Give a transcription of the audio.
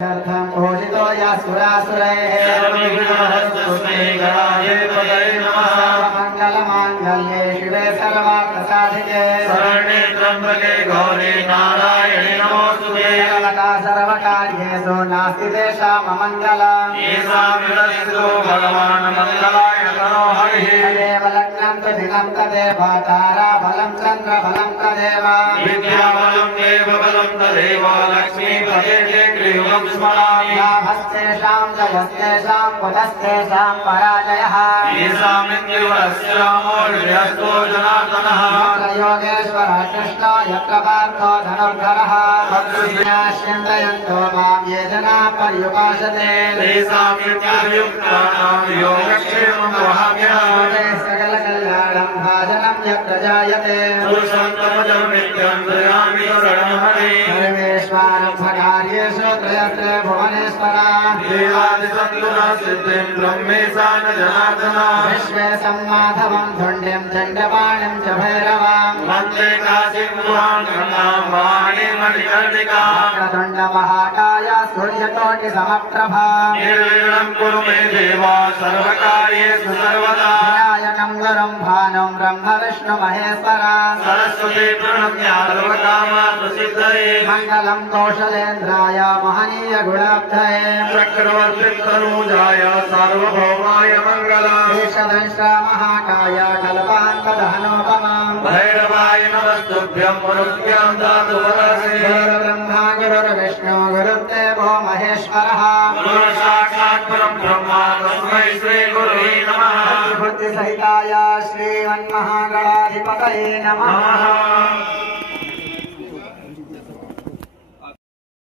भोजितो मंगलमांगल्ये शिवे सर्वार्थसाधिके शरण्ये त्र्यंबके गौरी नारायणि नमोस्तुते सर्वदा सर्वकार्येषु नास्ति तेषाम् अमङ्गलम् येषामिदस्तु भगवान् मङ्गलाय तनो हरिः तदेव लग्नं दिनं तदेव ताराबलं चन्द्रबलं तदेव विद्याबलं देवबलं तदेव लक्ष्मीपते गृहं स्मरामि लाभस्तेषां जयस्तेषां कुतस्तेषां पराजयः येषामिन्द्रियस्यामोर्यस्तो जनार्दनः योगेश्वर कृष्णो यत्र पार्थो धनुर्धरः चिन्तयन्तो मां ये जनाः पर्युपासते तेषामित्ययुक्तानां योगक्षेमं वहाम्यहम् सकलकल्याणं भाजनं यत्र जायते पुरुषोत्तमं नित्यं दयामि शरणमहरे सर्वेश्वरं भकार्येषु त्रयस्त्रे भुवनेश्वरा देवादिसन्तुना सिद्धिं ब्रह्मेशान जनार्दना विश्वे सम्माधवं धुण्डिं चण्डपाणिं च भैरवां वन्दे काशीं गुहां गङ्गां वाणीमणिकर्णिकां वक्रतुण्डमहाकाय सूर्यकोटिसमप्रभा निर्विघ्नं कुरु मे देव सर्वकार्येषु सर्वदा विनायकं गुरुं भानुं ब्रह्म विष्णु महेश्वरा सरस्वती प्रणम्या सर्वकामप्रसिद्धये मङ्गलं कौशलेन्द्राय महनीय गुणाब्धये चक्रवर्तितनूजाय सार्वभौमाय मङ्गलम् ईशदंश्रामहाकाय कल्पान्तदहनोपमां भैरवाय नमस्तुभ्यं मरुभ्यां दातु वरसे गुरुर्ब्रह्मा गुरुर्विष्णु गुरुर्देवो महेश्वरः गुरुर्साक्षात् परं ब्रह्म तस्मै श्रीगुरुवे नमः बुद्धिसहिताय श्रीमन्महागणाधिपतये नमः।